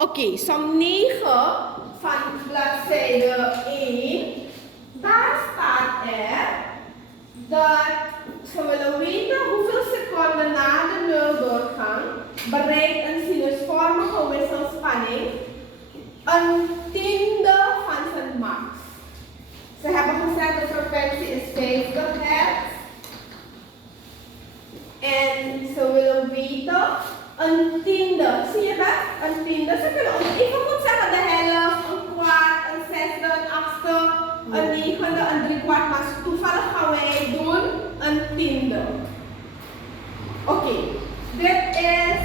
Oké, som 9 van bladzijde 1. Daar staat er dat ze willen weten hoeveel seconden na de nuldoorgang bereikt een sinusvormige wisselspanning een tiende van zijn max. Ze hebben gezegd de frequentie is 50 hertz. En ze willen weten een tiende. Zie je dat? Een tiende. Ze kunnen ook even goed zeggen de helft, een kwart, een zesde, een achtste, een negende, een driekwart. Maar toevallig gaan wij doen een tiende. Oké. Dit is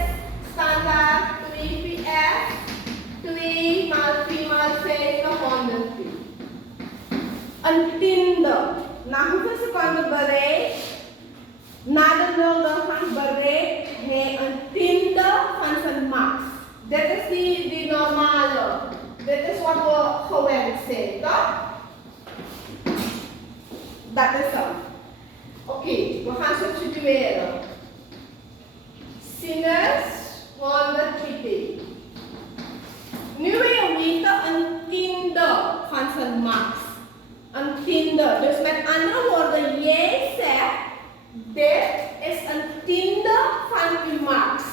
standaard 2πf. 2 maal 3 maal 5 nog 103. Een tiende. Na hoeveel seconden bereikt? Na de nuldoorgang bereikt hij een tiende van zijn max. Dit is die normale. Dit is wat we gewend zijn, toch? Dat is het. Oké, we gaan substitueren. Sinus 100 pt. Nu wil je weten een tiende van zijn max. Een tiende. Dus met andere woorden, jij zegt, dit is een tiende van uw max.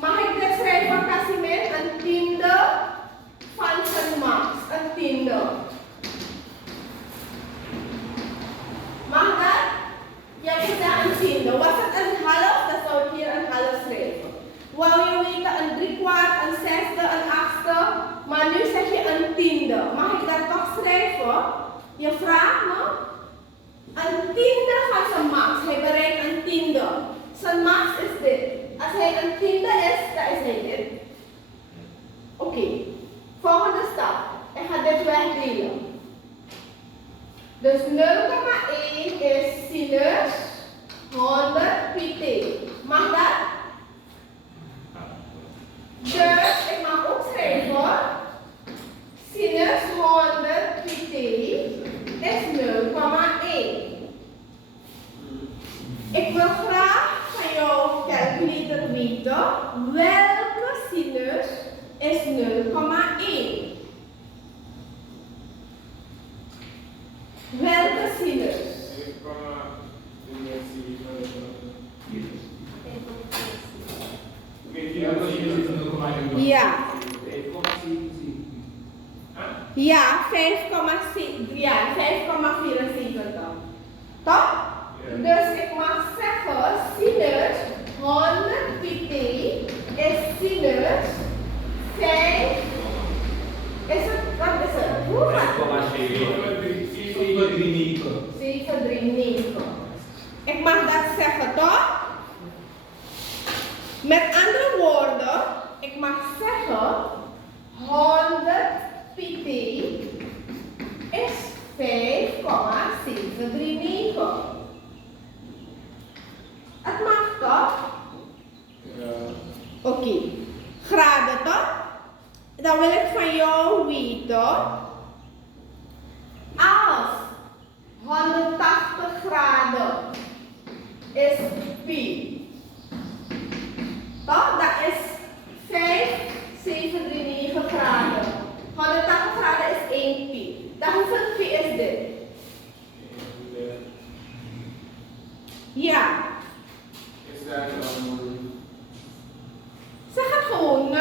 Mag ik dit schrijven, Casimir? Een tiende van zijn max. Een tiende. Mag dat? Je hebt gezegd een tiende. Was het een half? Dan zou ik hier een half schrijven. Wou je weten een driekwart, een zesde, een achtste? Maar nu zeg je een tiende. Mag ik dat toch schrijven? Je vraagt me. Een tiende van zijn max. Hij bereikt een tiende. Zijn max is dit. Als hij een tiende is, dan is hij dit. Oké. Volgende stap. Ik ga dit wegdelen. Dus 0,1 is sinus 100 pt. Mag dat? Dus ik mag ook schrijven. Sinus 100 pt is 0,1. Ik wil graag van jouw calculator weten welke sinus is 0,1. Welke sinus? Ja. Ja, 5,74. Ja, 5,74. Toch? Dus ik mag zeggen, sinus 100 pt is sinus 5. Is het, wat is het? Hoeveel? 739. Ik mag dat zeggen, toch? Met andere woorden, ik mag zeggen, 100 pt is 5,739. Het mag toch? Ja. Oké. Graden toch? Dan wil ik van jou weten. Als 180 graden is pi. Toch? Dat is 5,739 graden. 180 graden is 1 pi. Dan hoeveel pi is dit? Ja. Is dat zeg het gewoon 0,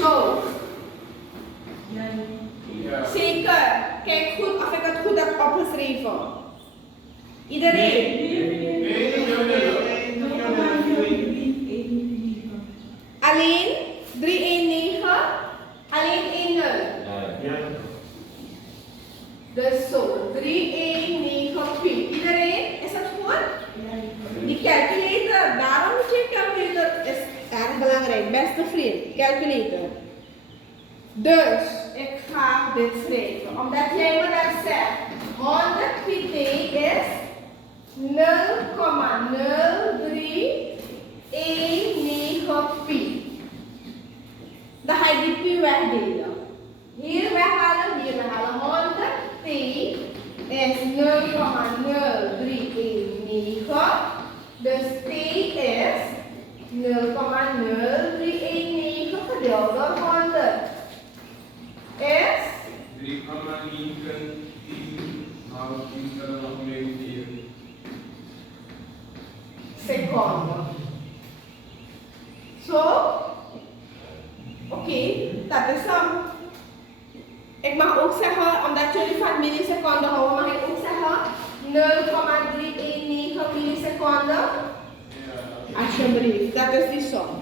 zo. ja. Zeker. Kijk goed of ik het goed heb opgeschreven. Iedereen? Alleen 319? Alleen 10? Ja. Dus zo, 319 pi. Iedereen? Is dat goed? Die calculator, daarom moet je calculator, is erg belangrijk, beste vriend, calculator. Dus, ik ga dit schrijven, omdat jij me dat zegt. 100 pt is 0,0319 pi. Dan ga je die pi wegdelen. Hier weghalen, hier weghalen. 100 t is 0,0319. Dus t is 0,0319. 3,039 gedeeld door 100 is 3,19 seconden. Zo? Oké, dat is hem. Ik mag ook zeggen, omdat jullie van milliseconden houden, mag ik ook zeggen 0,319 milliseconden. Alsjeblieft, dat is die som.